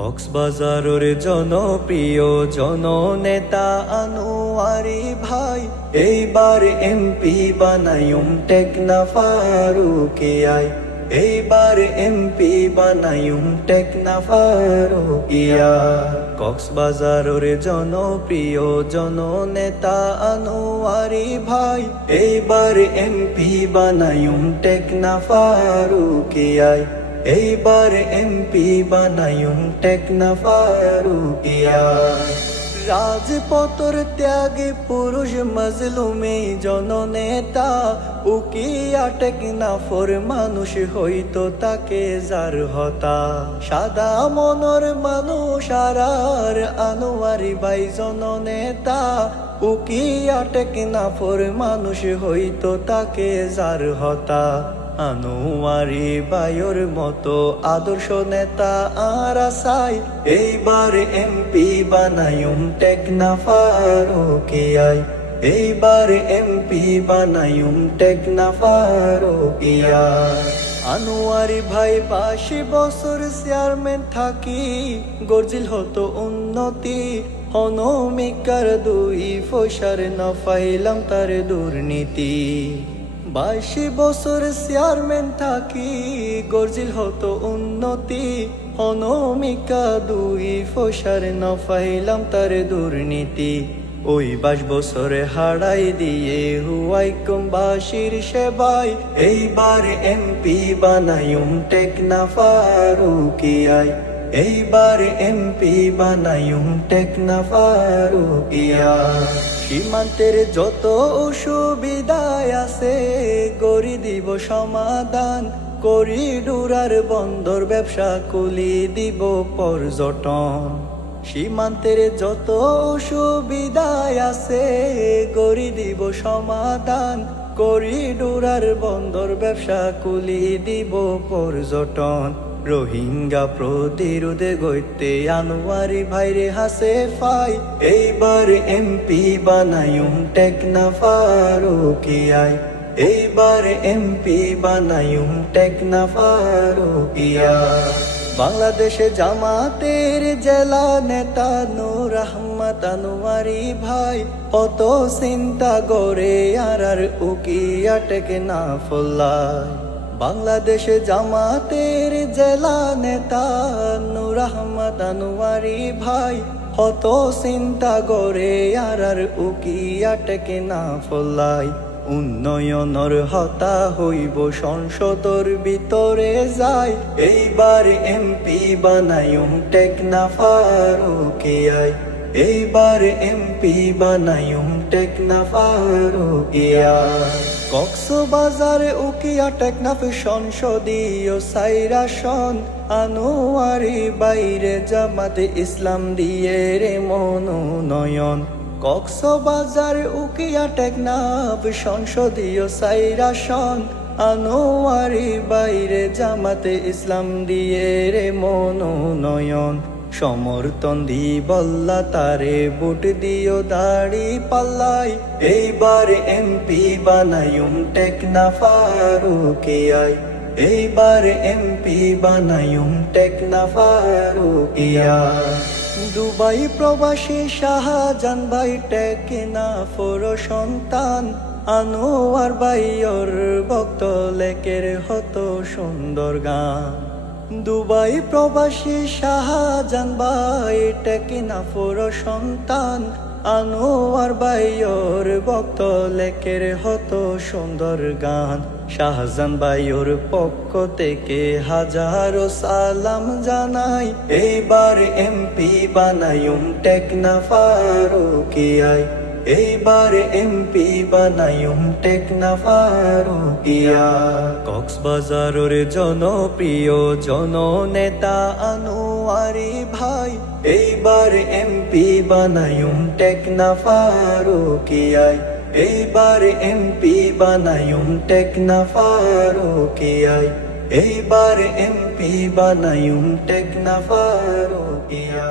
কক্সবাজারের জনপ্রিয় জননেতা আনোয়ারি ভাই এইবার এমপি বানায়ুম টেকনা ফারুকিয়ায়। এইবার এমপি বানায়ুম টেকনা ফারুকিয়া। কক্সবাজারের জনপ্রিয় জননেতা আনোয়ারি ভাই এইবার এমপি বানায়ুম টেকনা ফারুকিয়ায়। এইবার এমপি বানায়ুম টেকনা ফারুকিয়া। রাজপথর ত্যাগে পুরুষ মজলুমে জননেতা উকিয়া টেকনা ফর মানুষ হইতো তাকে যার হতা। সাদা মনর মানুষ আর আনোয়ারি ভাই জননেতা উকিয়া টেকনা ফর মানুষ হইতো তাকে যার হতা। আনোয়ারি ভাইয়ের মতো আদর্শ নেতা আর আসাই এইবার এমপি বানায়ুম টেকনা ফারুকিয়ায়। এইবার এমপি বানায়ুম টেকনা ফারুকিয়া। আনোয়ারি ভাই 22 বছর চেয়ারম্যান থাকি গর্জিল হতো উন্নতি। অনমিকার 2 পয়সার না পাইলাম তার দুর্নীতি। 22 বছর চেয়ারম্যান থাকি গর্জিল হতো উন্নতি। অনমিকা 2 পয়সার না পাইলাম তার দুর্নীতি। ওই 22 বছরে হারাই দিয়ে হুয়াইকুম বাসির সেবাই এইবার এমপি বানায়ুম টেকনা ফারুকিয়ায়। এইবার এমপি বানায়ুম টেকনা ফারুকিয়া। সীমান্তের যত অসুবিধায় আছে গড়ি দিব সমাধান। করিডোর আর বন্দর ব্যবসা খুলি দিব পর্যটন। সীমান্তের যত অসুবিধায় আছে গড়ি দিব সমাধান। করিডোর আর বন্দর ব্যবসা খুলি দিব পর্যটন। রোহিঙ্গা প্রতিরোধে গইতে আনোয়ারি ভাইরে হাসে ফাই এইবার এমপি বানায়ুম টেকনা ফারুকিয়ায়। এইবার এমপি বানায়ুম টেকনা ফারুকিয়া। বাংলাদেশে জামাতের জেলা নেতা নূর আহমদ আনোয়ারি ভাই কত চিন্তা করে আর উকিয়া টেকনা ফল্লায়। বাংলাদেশে জামাতের জেলা নেতা নূর আহমদ আনোয়ারি ভাই কত চিন্তা করে আর উকিয়া টেকনা ফল্লায়। উন্নয়নের হতা হইব সংসদর ভিতরে যায় এইবার এমপি বানায়ুম টেকনা ফারুকিয়ায়। এইবার এমপি বানায়ুম টেকনা ফারুকিয়া। কক্সবাজারে উকিয়া টেকনাফ সংসদীয় সাইরাসন আনোয়ারি বাইরে জামাতে ইসলাম দিয়ে রে মনোনয়ন। কক্সবাজার উকিয়া টেকনাফ সংসদীয় সাইরাসন আনোয়ারি বাইরে জামাতে ইসলাম দিয়ে রে মনোনয়ন। সমর্থন দি বল্লা তারে ভোট দিও দাড়ি পাল্লাই এইবার এমপি বানায়ুম টেকনা ফারুকিয়ায়। এইবার এমপি বানায়ুম টেকনা ফারুকিয়া। দুবাই প্রবাসী শাহজাহান ভাই টেকনা ফর সন্তান আনোয়ার ভাইয়ের ভক্ত লেকের হতো সুন্দর গান। দুবাই প্রবাসী শাহজাহান ভাই টেকনা ফর সন্তান আনোয়ার ভাইয়ের ভক্ত লেকের হতো সুন্দর গান। শাহজাহান ভাইয়ের পক্ষ থেকে হাজারো সালাম জানাই এইবার এমপি বানায়ুম টেকনা ফারুকিয়ায়। এইবার এমপি বানায়ুম টেকনা ফারুকিয়া। কক্সবাজারের জনপ্রিয় জননেতা আনোয়ারি ভাই এইবার এমপি বানায়ুম টেকনা ফারুকিয়ায়। এইবার এমপি বানায়ুম টেকনা ফারুকিয়ায়। এইবার এমপি বানায়ুম টেকনা ফারুকিয়া।